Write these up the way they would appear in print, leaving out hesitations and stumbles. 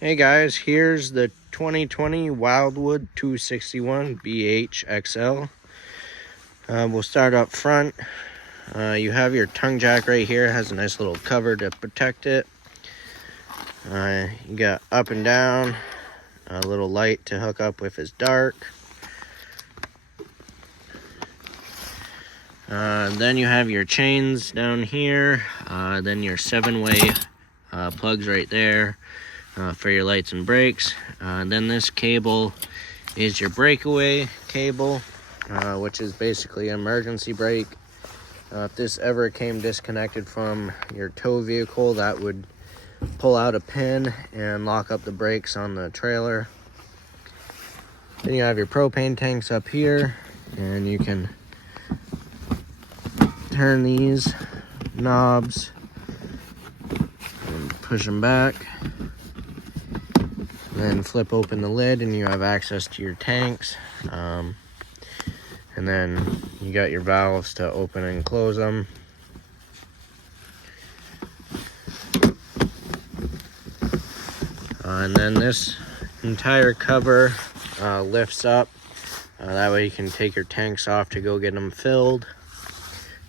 Hey guys, here's the 2020 Wildwood 261 BH XL. We'll start up front. You have your tongue jack right here. It has a nice little cover to protect it. You got up and down, a little light to hook up if it's dark. Then you have your chains down here. Then your 7-way plugs right there. For your lights and brakes. Then this cable is your breakaway cable, which is basically an emergency brake. If this ever came disconnected from your tow vehicle, that would pull out a pin and lock up the brakes on the trailer. Then you have your propane tanks up here, and you can turn these knobs and push them back. Then flip open the lid and you have access to your tanks. And then you got your valves to open and close them. And then this entire cover lifts up. That way you can take your tanks off to go get them filled.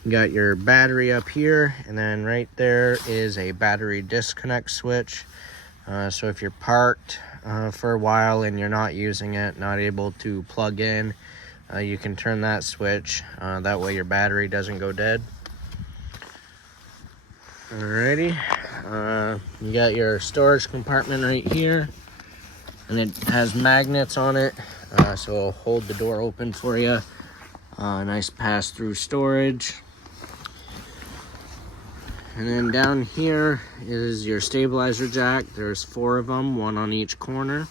You got your battery up here, and then right there is a battery disconnect switch. So if you're parked for a while and you're not using it, not able to plug in, you can turn that switch. That way your battery doesn't go dead. Alrighty, you got your storage compartment right here, and it has magnets on it, so it'll hold the door open for you. Nice pass-through storage. And then down here is your stabilizer jack. There's 4 of them, 1 on each corner.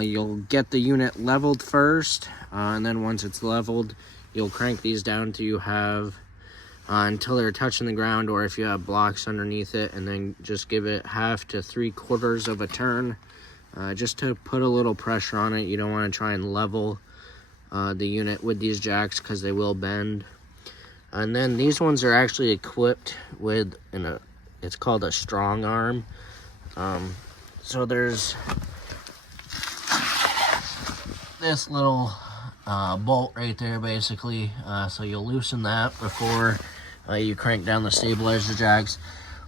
You'll get the unit leveled first, and then once it's leveled, you'll crank these down till you have, until they're touching the ground, or if you have blocks underneath it, and then just give it 1/2 to 3/4 of a turn, just to put a little pressure on it. You don't want to try and level the unit with these jacks because they will bend. And then these ones are actually equipped with it's called a strong arm. So there's this little bolt right there basically. So you'll loosen that before you crank down the stabilizer jacks.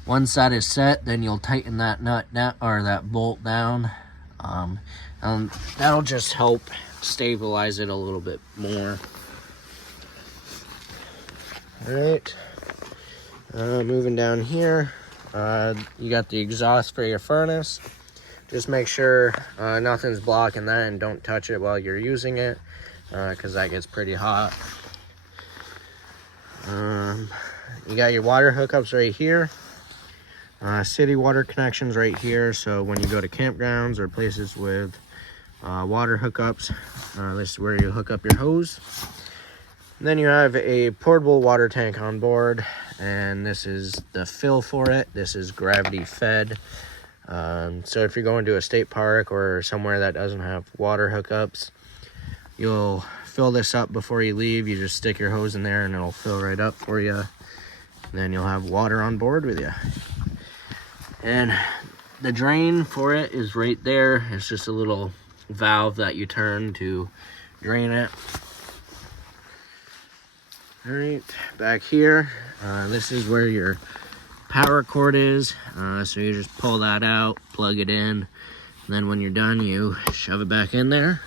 Once that is set, then you'll tighten that nut down, or that bolt down. And that'll just help stabilize it a little bit more. All right, moving down here, you got the exhaust for your furnace. Just make sure nothing's blocking that, and don't touch it while you're using it, because that gets pretty hot. You got your water hookups right here. City water connections right here, so when you go to campgrounds or places with water hookups, this is where you hook up your hose. And then you have a portable water tank on board, and this is the fill for it. This is gravity fed. So if you're going to a state park or somewhere that doesn't have water hookups, you'll fill this up before you leave. You just stick your hose in there and it'll fill right up for you. And then you'll have water on board with you. And the drain for it is right there. It's just a little valve that you turn to drain it. All right, back here, this is where your power cord is. So you just pull that out, plug it in, and then when you're done, you shove it back in there.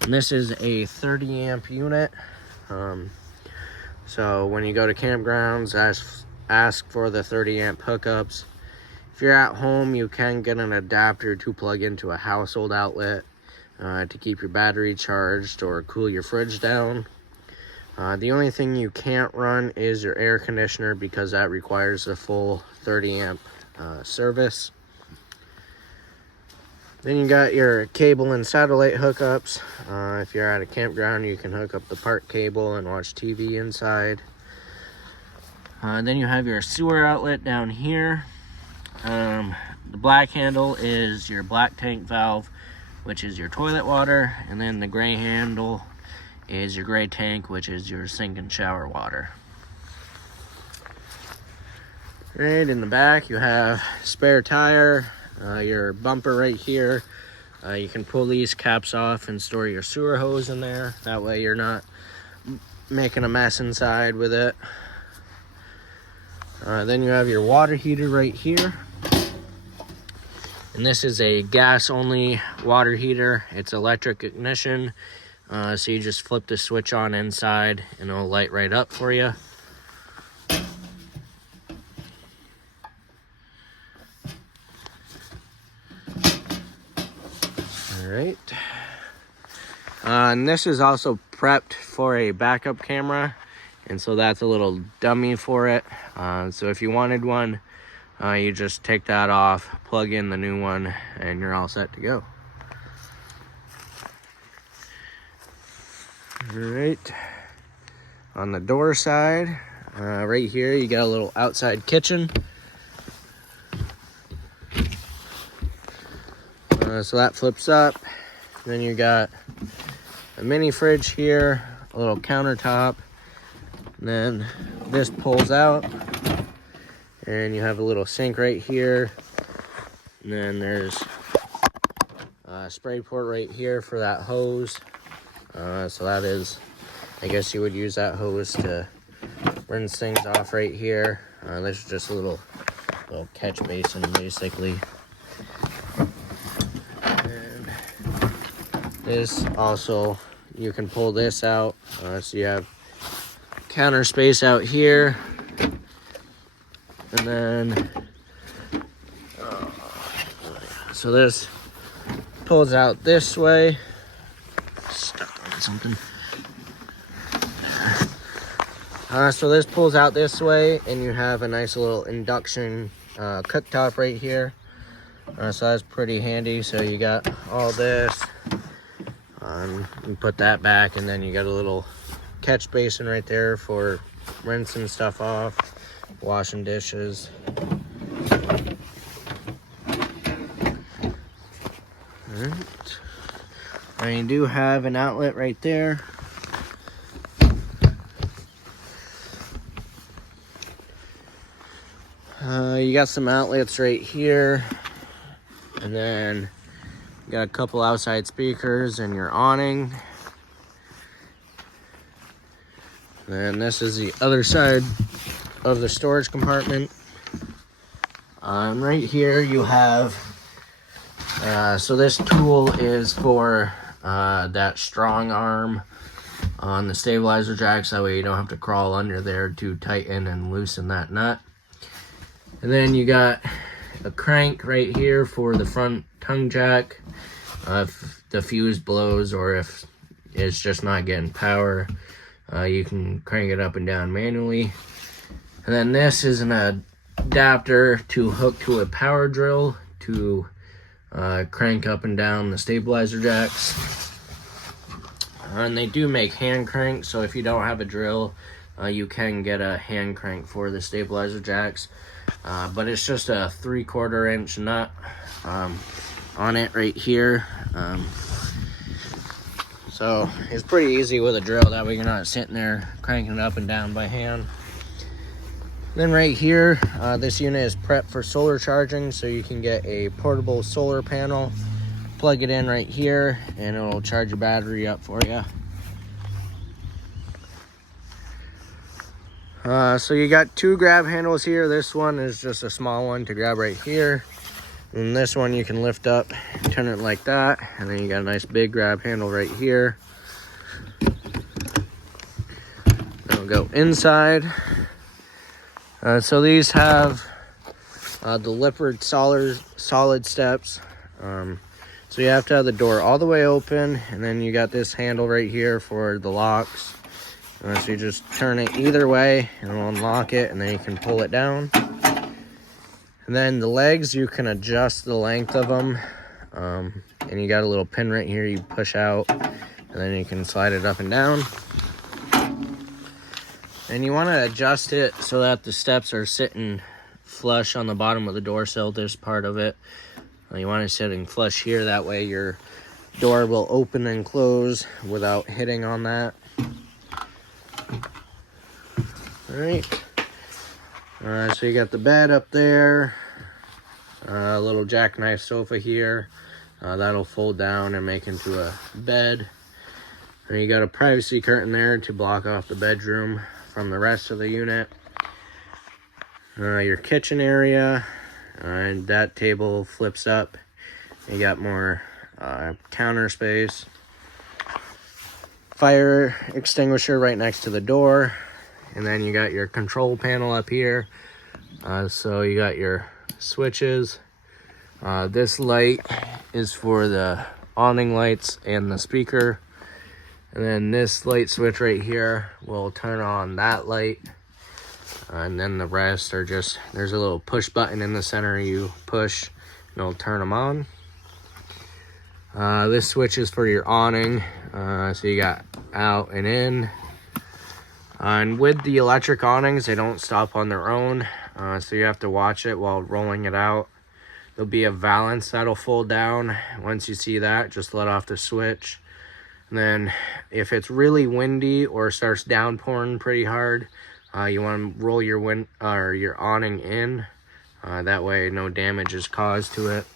And this is a 30 amp unit. So when you go to campgrounds, ask for the 30 amp hookups. If you're at home, you can get an adapter to plug into a household outlet to keep your battery charged or cool your fridge down. The only thing you can't run is your air conditioner, because that requires a full 30 amp service. Then you got your cable and satellite hookups. If you're at a campground, you can hook up the park cable and watch TV inside. Then you have your sewer outlet down here. The black handle is your black tank valve, which is your toilet water, and then the gray handle is your gray tank, which is your sink and shower water. Right in the back, you have spare tire. your bumper right here. You can pull these caps off and store your sewer hose in there. That way you're not making a mess inside with it. Then you have your water heater right here. And this is a gas only water heater. It's electric ignition. So you just flip the switch on inside and it'll light right up for you. Alright. And this is also prepped for a backup camera. And so that's a little dummy for it. So if you wanted one, you just take that off, plug in the new one, and you're all set to go. Alright. On the door side, right here, you got a little outside kitchen. So that flips up. Then you got a mini fridge here, a little countertop. And then this pulls out. And you have a little sink right here. And then there's a spray port right here for that hose. So that is, I guess you would use that hose to rinse things off right here. This is just a little catch basin basically. And this also, you can pull this out. So you have counter space out here. And then, so this pulls out this way. Stuck on something. So this pulls out this way, and you have a nice little induction cooktop right here. So that's pretty handy. So you got all this. You put that back, and then you got a little catch basin right there for rinsing stuff off. Washing dishes. Alright. And you do have an outlet right there. You got some outlets right here. And then you got a couple outside speakers and your awning. And this is the other side of the storage compartment. Right here you have, so this tool is for that strong arm on the stabilizer jacks. That way you don't have to crawl under there to tighten and loosen that nut. And then you got a crank right here for the front tongue jack. If the fuse blows or if it's just not getting power, you can crank it up and down manually. And then this is an adapter to hook to a power drill to crank up and down the stabilizer jacks. And they do make hand cranks, so if you don't have a drill, you can get a hand crank for the stabilizer jacks. But it's just a 3/4 inch nut on it right here. So it's pretty easy with a drill. That way you're not sitting there cranking it up and down by hand. Then right here, this unit is prepped for solar charging, so you can get a portable solar panel, plug it in right here, and it'll charge your battery up for you. So you got two grab handles here. This one is just a small one to grab right here. And this one you can lift up, turn it like that, and then you got a nice big grab handle right here. Then we'll go inside. So these have the Lippert solid steps. So you have to have the door all the way open, and then you got this handle right here for the locks. So you just turn it either way and it'll unlock it, and then you can pull it down. And then the legs, you can adjust the length of them. And you got a little pin right here you push out, and then you can slide it up and down. And you want to adjust it so that the steps are sitting flush on the bottom of the door sill, this part of it. You want it sitting flush here, that way your door will open and close without hitting on that. Alright. So you got the bed up there. A little jackknife sofa here. That'll fold down and make into a bed. And you got a privacy curtain there to block off the bedroom from the rest of the unit. Your kitchen area, and that table flips up. You got more counter space. Fire extinguisher right next to the door. And then you got your control panel up here. So you got your switches. This light is for the awning lights and the speaker. And then this light switch right here will turn on that light. And then the rest are just, there's a little push button in the center you push and it'll turn them on. This switch is for your awning. So you got out and in. And with the electric awnings, they don't stop on their own. So you have to watch it while rolling it out. There'll be a valance that'll fold down. Once you see that, just let off the switch. And then if it's really windy or starts downpouring pretty hard, you want to roll your awning in. That way no damage is caused to it.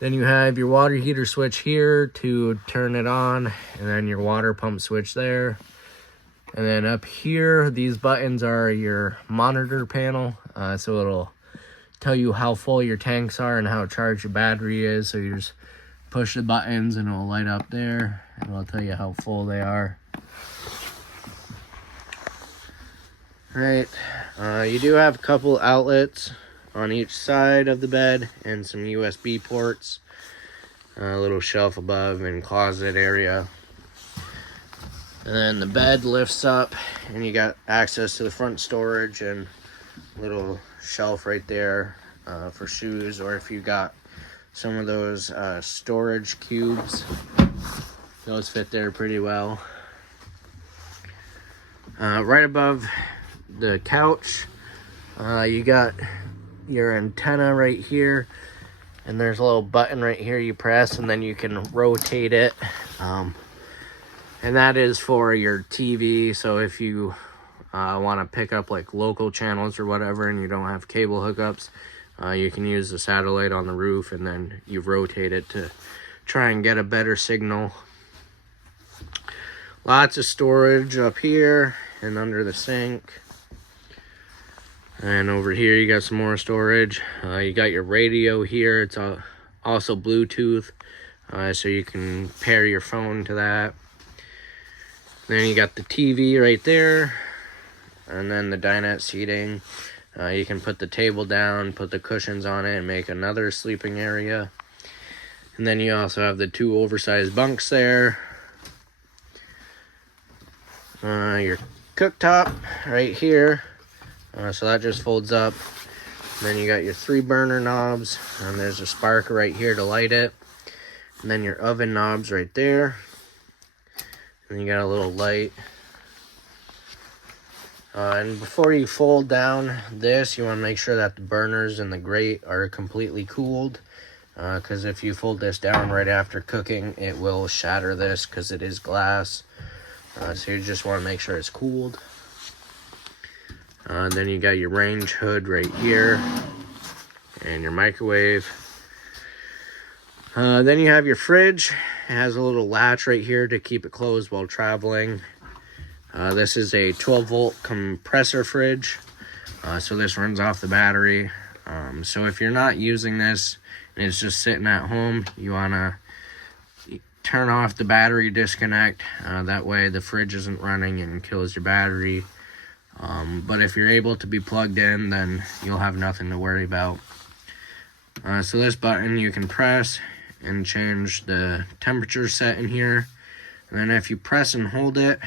Then you have your water heater switch here to turn it on, and then your water pump switch there. And then up here, these buttons are your monitor panel. So it'll tell you how full your tanks are and how charged your battery is. So you just push the buttons and it'll light up there, and it'll tell you how full they are. All right, you do have a couple outlets on each side of the bed and some USB ports, a little shelf above and closet area. And then the bed lifts up and you got access to the front storage and little shelf right there for shoes, or if you got some of those storage cubes, those fit there pretty well. Right above the couch, you got your antenna right here, and there's a little button right here you press and then you can rotate it, and that is for your TV. So if you want to pick up like local channels or whatever and you don't have cable hookups, you can use the satellite on the roof and then you rotate it to try and get a better signal. Lots of storage up here and under the sink. And over here you got some more storage. You got your radio here. It's also Bluetooth, so you can pair your phone to that. Then you got the TV right there, and then the dinette seating. You can put the table down, put the cushions on it, and make another sleeping area. And then you also have the two oversized bunks there. Your cooktop right here. So that just folds up. And then you got your 3 burner knobs, and there's a spark right here to light it. And then your oven knobs right there. And you got a little light. And before you fold down this, you want to make sure that the burners and the grate are completely cooled. Because if you fold this down right after cooking, it will shatter this because it is glass. So you just want to make sure it's cooled. Then you got your range hood right here and your microwave. Then you have your fridge. It has a little latch right here to keep it closed while traveling. This is a 12-volt compressor fridge. So this runs off the battery. So if you're not using this and it's just sitting at home, you want to turn off the battery disconnect. That way the fridge isn't running and kills your battery. But if you're able to be plugged in, then you'll have nothing to worry about. So this button you can press and change the temperature set in here. And then if you press and hold it,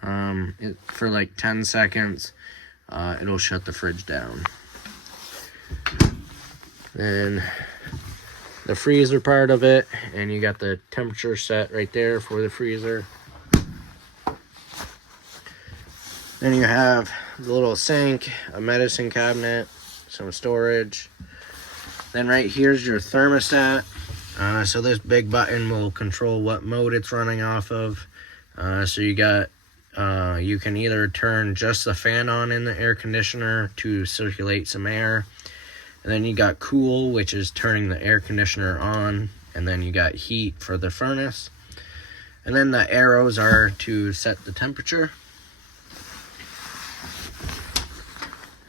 for like 10 seconds, it'll shut the fridge down. Then the freezer part of it, and you got the temperature set right there for the freezer. Then you have the little sink, a medicine cabinet, some storage. Then right here's your thermostat. So this big button will control what mode it's running off of. So you got, you can either turn just the fan on in the air conditioner to circulate some air. And then you got cool, which is turning the air conditioner on. And then you got heat for the furnace. And then the arrows are to set the temperature.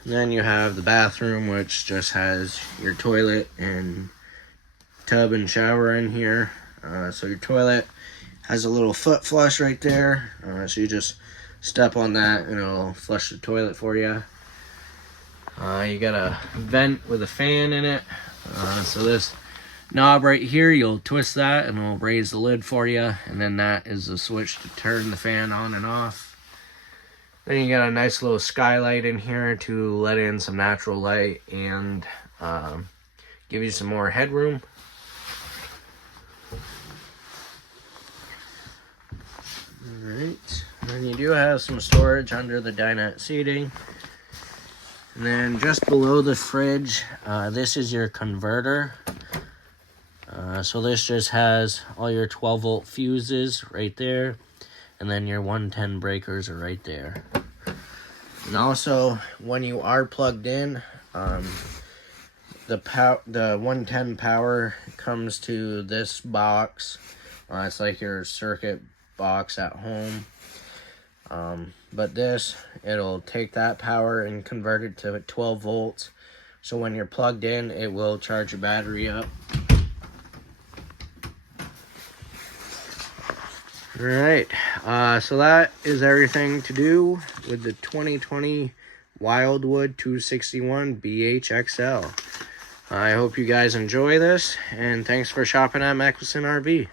And then you have the bathroom, which just has your toilet and tub and shower in here. So your toilet has a little foot flush right there. So you just step on that and it'll flush the toilet for you. You got a vent with a fan in it. So this knob right here, you'll twist that and it'll raise the lid for you. And then that is the switch to turn the fan on and off. Then you got a nice little skylight in here to let in some natural light and give you some more headroom. Alright, and then you do have some storage under the dinette seating. And then just below the fridge, this is your converter. So this just has all your 12-volt fuses right there. And then your 110 breakers are right there. And also, when you are plugged in, the 110 power comes to this box. It's like your circuit box at home. But this, it'll take that power and convert it to 12 volts. So when you're plugged in, it will charge your battery up. Alright, so that is everything to do with the 2020 Wildwood 261 BHXL. I hope you guys enjoy this, and thanks for shopping at Mickelson RV.